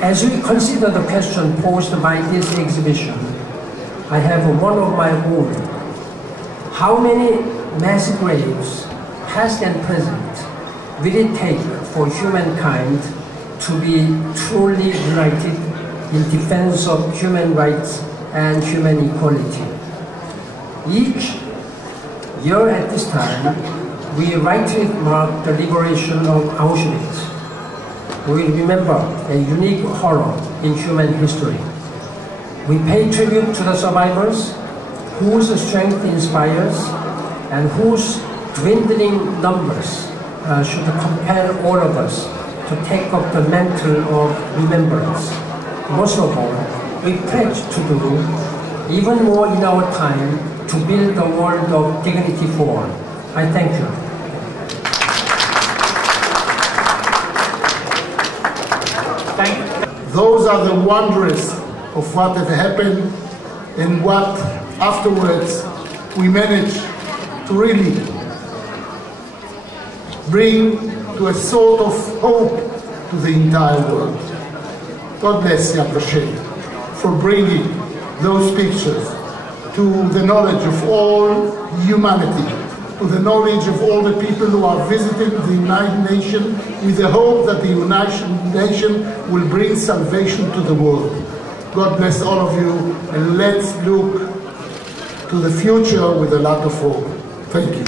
As we consider the question posed by this exhibition, I have one of my own. How many mass graves, past and present, will it take for humankind to be truly united in defense of human rights and human equality? Each year at this time, we rightly mark the liberation of Auschwitz. We will remember a unique horror in human history. We pay tribute to the survivors whose strength inspires and whose dwindling numbers should compel all of us to take up the mantle of remembrance. Most of all, we pledge to do even more in our time to build a world of dignity for all. I thank you. Those are the wonders of what had happened and what afterwards we managed to really bring to a sort of hope to the entire world. God bless Yad Vashem for bringing those pictures to the knowledge of all humanity, to the knowledge of all the people who are visiting the United Nations with the hope that the United Nations will bring salvation to the world. God bless all of you, and let's look to the future with a lot of hope. Thank you.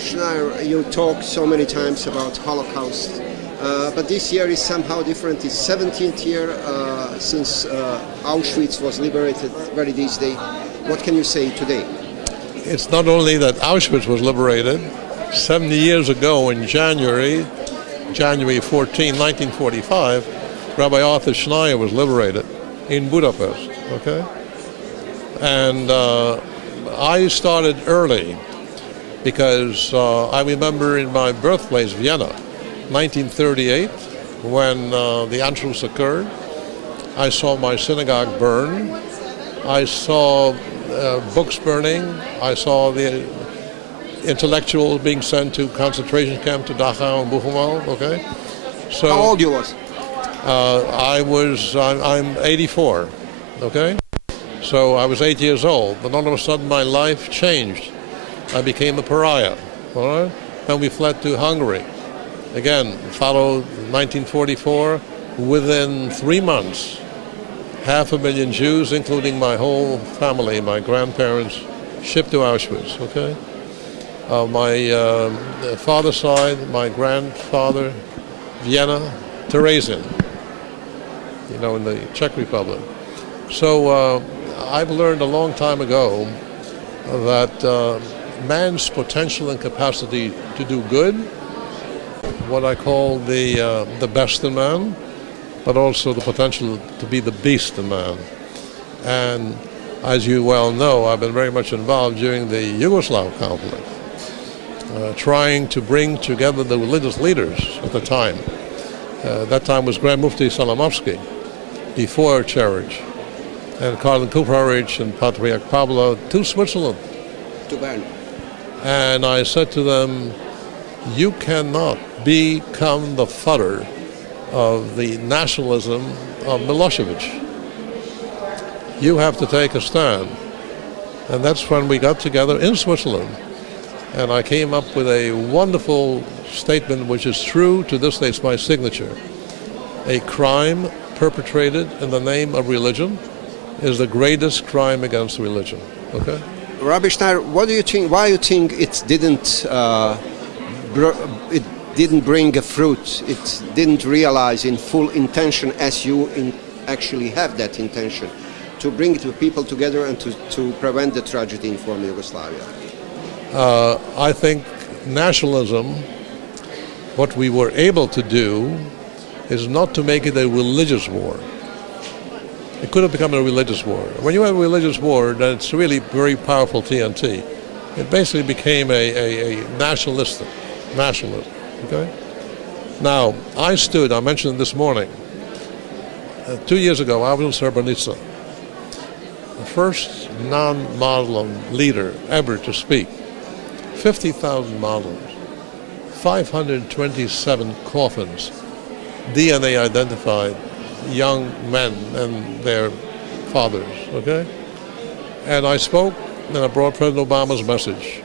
Schnier, you talk so many times about Holocaust, but this year is somehow different. It's 17th year since Auschwitz was liberated, very this day. What can you say today? It's not only that Auschwitz was liberated. 70 years ago in January 14, 1945, Rabbi Arthur Schnier was liberated in Budapest, okay? And I started early, because I remember in my birthplace, Vienna, 1938, when the Anschluss occurred, I saw my synagogue burn, I saw books burning, I saw the intellectuals being sent to concentration camp to Dachau and Buchenwald, okay? So, how old you was? I'm 84, okay? So I was 8 years old, but all of a sudden my life changed. I became a pariah, all right? Then we fled to Hungary. Again, followed 1944. Within 3 months, 500,000 Jews, including my whole family, my grandparents, shipped to Auschwitz, okay? My father's side, my grandfather, Vienna, Theresian, you know, in the Czech Republic. So I've learned a long time ago that man's potential and capacity to do good, what I call the best in man, but also the potential to be the beast in man. And as you well know, I've been very much involved during the Yugoslav conflict. trying to bring together the religious leaders at the time. That time was Grand Mufti Salamovsky, before Cherich, and Karl Kuprarich and Patriarch Pablo to Switzerland. To Bern. And I said to them, you cannot become the fodder of the nationalism of Milosevic. You have to take a stand. And that's when we got together in Switzerland. And I came up with a wonderful statement which is true to this day. It's my signature. A crime perpetrated in the name of religion is the greatest crime against religion. Okay? Rabbi Schnier, what do you think? Why you think it didn't bring a fruit? It didn't realize in full intention as you actually have that intention to bring the people together and to prevent the tragedy in former Yugoslavia? I think nationalism, what we were able to do is not to make it a religious war. It could have become a religious war. When you have a religious war, then it's really very powerful TNT. It basically became a nationalism, okay? Now, I mentioned this morning, 2 years ago, I was in Srebrenica, the first non-Muslim leader ever to speak. 50,000 Muslims, 527 coffins, DNA identified young men and their fathers, okay? And I spoke, and I brought President Obama's message.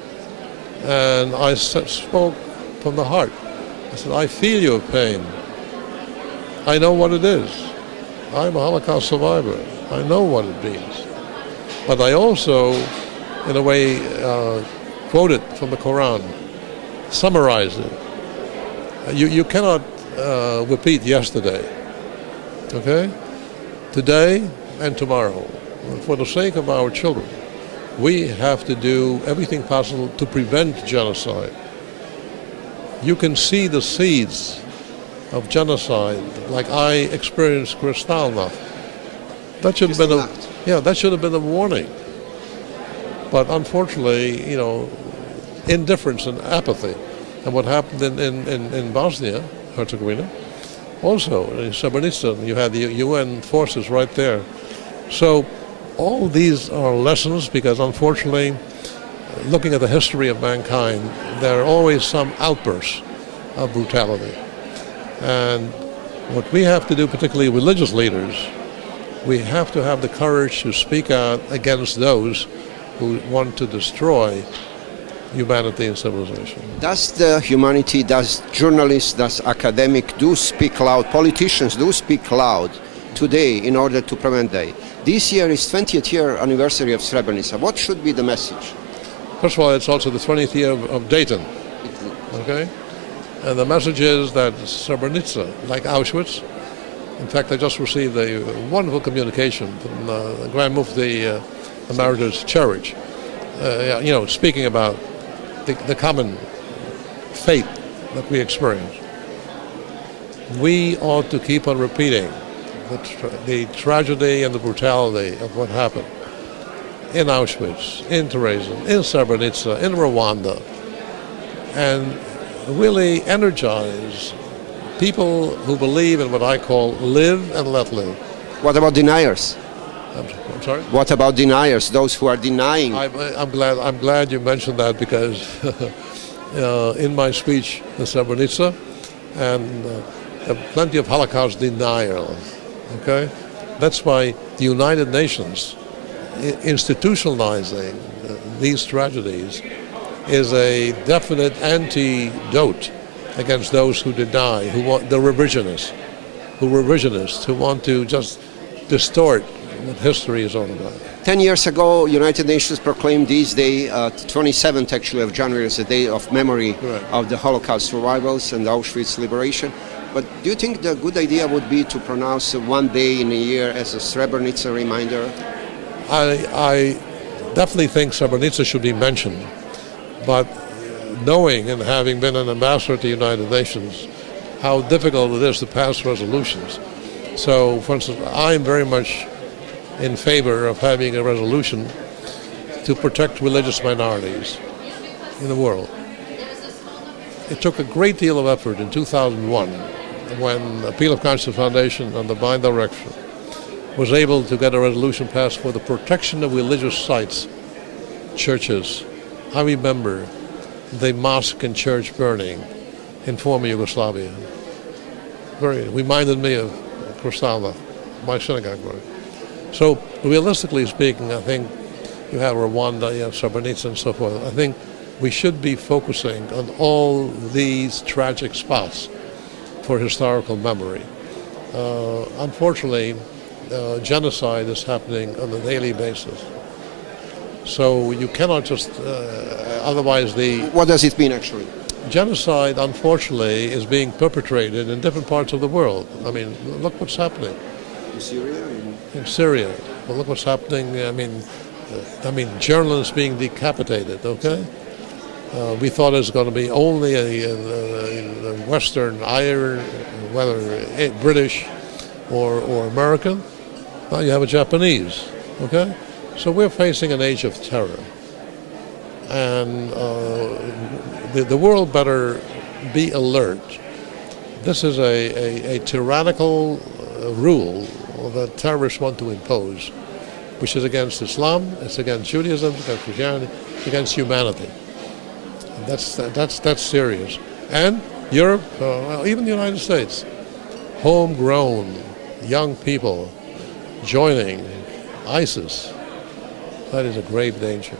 And I spoke from the heart. I said, I feel your pain. I know what it is. I'm a Holocaust survivor. I know what it means. But I also, in a way, quoted from the Quran, summarized it. You cannot repeat yesterday. Okay? Today and tomorrow, for the sake of our children, we have to do everything possible to prevent genocide. You can see the seeds of genocide, like I experienced Kristallnacht. That should have been a warning. But unfortunately, indifference and apathy, and what happened in Bosnia, Herzegovina. Also, in Srebrenica, you had the UN forces right there. So all these are lessons because, unfortunately, looking at the history of mankind, there are always some outbursts of brutality. And what we have to do, particularly religious leaders, we have to have the courage to speak out against those who want to destroy humanity and civilization. Does the humanity, does journalists, does academics do speak loud, politicians do speak loud today in order to prevent that? This year is 20th year anniversary of Srebrenica. What should be the message? First of all, it's also the 20th year of Dayton, okay? And the message is that Srebrenica, like Auschwitz, in fact, I just received a wonderful communication from the Grand Mufti Emeritus Cherich, speaking about the common fate that we experience. We ought to keep on repeating the tragedy and the brutality of what happened in Auschwitz, in Terezin, in Srebrenica, in Rwanda, and really energize people who believe in what I call live and let live. What about deniers? I'm sorry? What about deniers, those who are denying? I'm glad you mentioned that because in my speech in Srebrenica, and plenty of Holocaust denial, okay? That's why the United Nations institutionalizing these tragedies is a definite antidote against those who deny, who want the revisionists, who want to just distort what history is all about. 10 years ago, United Nations proclaimed this day, 27th actually of January, as a day of memory of the Holocaust survivors and Auschwitz liberation. But do you think the good idea would be to pronounce one day in a year as a Srebrenica reminder? I definitely think Srebrenica should be mentioned, but knowing and having been an ambassador to the United Nations, how difficult it is to pass resolutions. So, for instance, I'm very much in favor of having a resolution to protect religious minorities in the world. it took a great deal of effort in 2001 when the Appeal of Conscience Foundation under my direction was able to get a resolution passed for the protection of religious sites, churches. I remember the mosque and church burning in former Yugoslavia. Very reminded me of Kristalla, my synagogue burning. So realistically speaking, I think you have Rwanda, you have Srebrenica and so forth. I think we should be focusing on all these tragic spots for historical memory. Unfortunately, genocide is happening on a daily basis. So you cannot just, otherwise the... What does it mean actually? Genocide, unfortunately, is being perpetrated in different parts of the world. I mean, look what's happening. In Syria? In Syria. Well, look what's happening. I mean, journalists being decapitated, okay? We thought it was going to be only a Western iron, whether British or American. Now you have a Japanese, okay? So we're facing an age of terror. And the world better be alert. This is a tyrannical rule that terrorists want to impose, which is against Islam, it's against Judaism, it's against Christianity, it's against humanity. And that's serious. And Europe, even the United States, homegrown young people joining ISIS, that is a grave danger.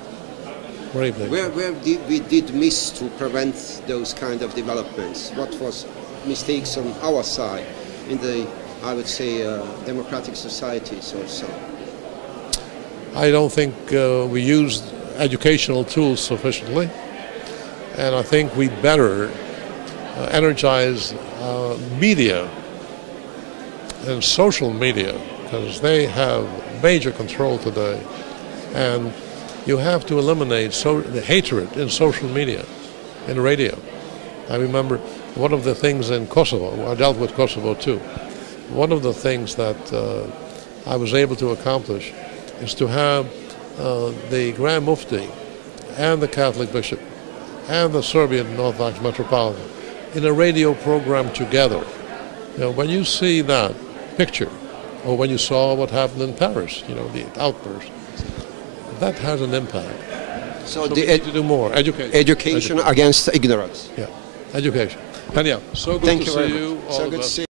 Grave danger. Where did we miss to prevent those kind of developments? What was mistakes on our side in the, I would say, democratic societies or so? I don't think we used educational tools sufficiently, and I think we better energize media and social media, because they have major control today, and you have to eliminate the hatred in social media, in radio. I remember one of the things in Kosovo, I dealt with Kosovo too, one of the things that I was able to accomplish is to have the Grand Mufti and the Catholic Bishop and the Serbian Orthodox Metropolitan in a radio program together. You know, when you see that picture, or when you saw what happened in Paris, you know, the outburst, that has an impact. So we need to do more. Education against ignorance. Yeah, education. Anyhow, so good Thank to you see very you. much. So good to see you.